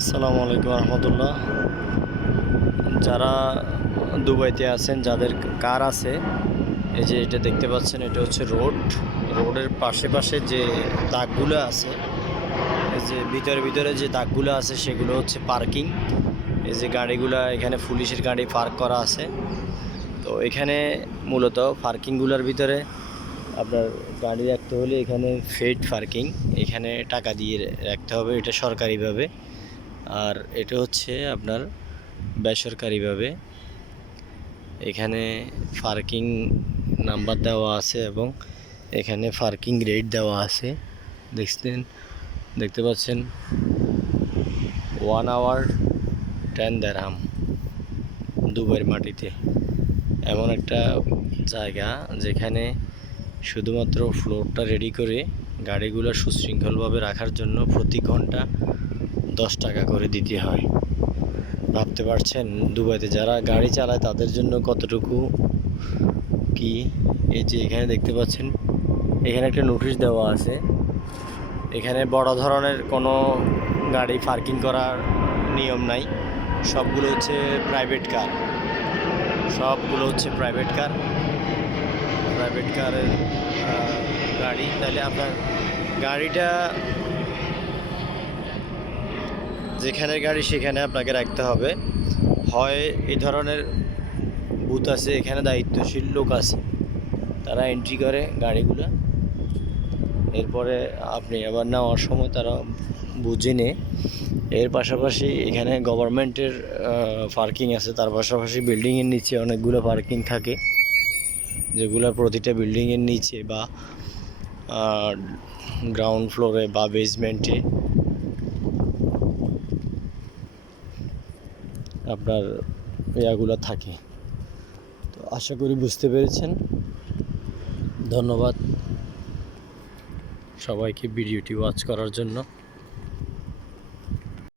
আসসালামু আলাইকুম রহমতুল্লাহ। যারা দুবাইতে আছেন, যাদের কার আছে, এই যে এটা দেখতে পাচ্ছেন, এটা হচ্ছে রোডের পাশে পাশে যে দাগগুলো আছে, এই যে ভিতরে ভিতরে যে দাগগুলো আছে সেগুলো হচ্ছে পার্কিং। এই যে গাড়িগুলো এখানে পুলিশের গাড়ি পার্ক করা আছে। তো এখানে মূলত পার্কিংগুলোর ভিতরে আপনার গাড়ি রাখতে হলে এখানে ফেড পার্কিং, এখানে টাকা দিয়ে রাখতে হবে, এটা সরকারিভাবে। আর এটা হচ্ছে আপনার বেসরকারিভাবে। এখানে পার্কিং নাম্বার দেওয়া আছে এবং এখানে পার্কিং রেট দেওয়া আছে। দেখতে পাচ্ছেন 1 আওয়ার 10 দিরহাম। দুবাইয়ের মাটিতে এমন একটা জায়গা যেখানে শুধুমাত্র ফ্লোরটা রেডি করে গাড়িগুলো সুশৃঙ্খলভাবে রাখার জন্য প্রতি ঘন্টা 10 টাকা করে দিতে হয়। ভাবতে পারছেন দুবাইতে যারা গাড়ি চালায় তাদের জন্য কতটুকু কি। এই যে এখানে দেখতে পাচ্ছেন, এখানে একটা নোটিশ দেওয়া আছে। এখানে বড় ধরনের কোনো গাড়ি পার্কিং করার নিয়ম নাই। সবগুলো হচ্ছে প্রাইভেট কার, প্রাইভেট কারের গাড়ি। তাহলে আপনার গাড়িটা যেখানে গাড়ি সেখানে আপনাকে রাখতে হবে। হয় এই ধরনের বুথ আছে, এখানে দায়িত্বশীল লোক আছে, তারা এন্ট্রি করে গাড়িগুলো। এরপরে আপনি আবার নেওয়ার সময় তারা বুঝে নেয়। এর পাশাপাশি এখানে গভর্নমেন্টের পার্কিং আছে, তার পাশাপাশি বিল্ডিংয়ের নিচে অনেকগুলো পার্কিং থাকে, যেগুলো প্রতিটা বিল্ডিংয়ের নিচে বা গ্রাউন্ড ফ্লোরে বা বেসমেন্টে আপনার ইয়াগুলো থাকে। তো আশা করি বুঝতে পেরেছেন। ধন্যবাদ সবাইকে ভিডিওটি ওয়াচ করার জন্য।